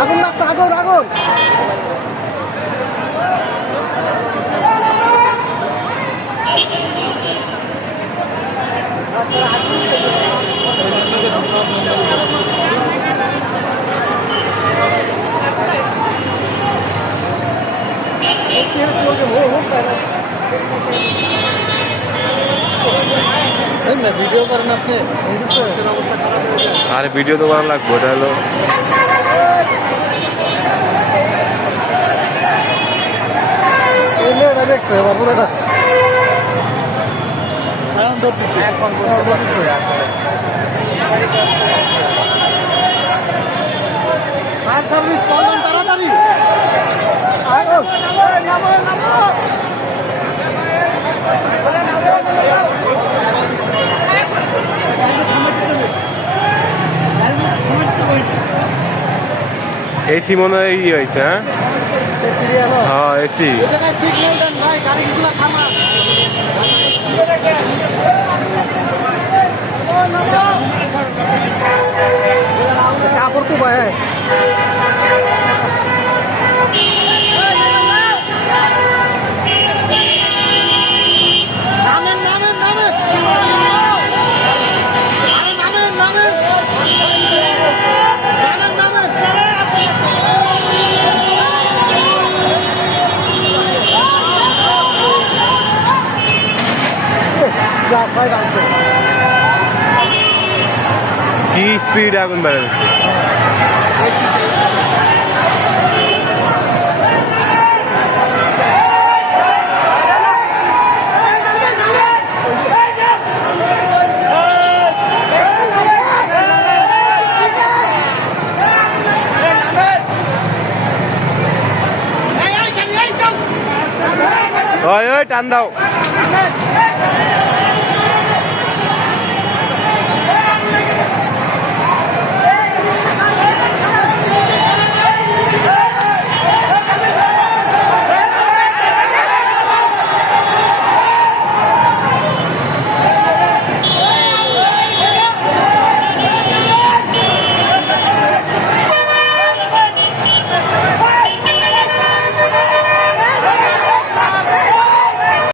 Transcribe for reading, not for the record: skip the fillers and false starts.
আগুন লাগছে, আগুন আগুন। ভিডিও করেন আপনি? আরে ভিডিও তো করা লাগবে, ওটা হলো দেখছে বাবুরা ফায়ার সার্ভিস বলবেন তাড়াতাড়ি। এসি মনে হয় ই হয়েছে। হ্যাঁ হ্যাঁ এসি। কাপড় তো ভাই কি স্পিড আগুন বেড়াচ্ছে। ওই টান দাও।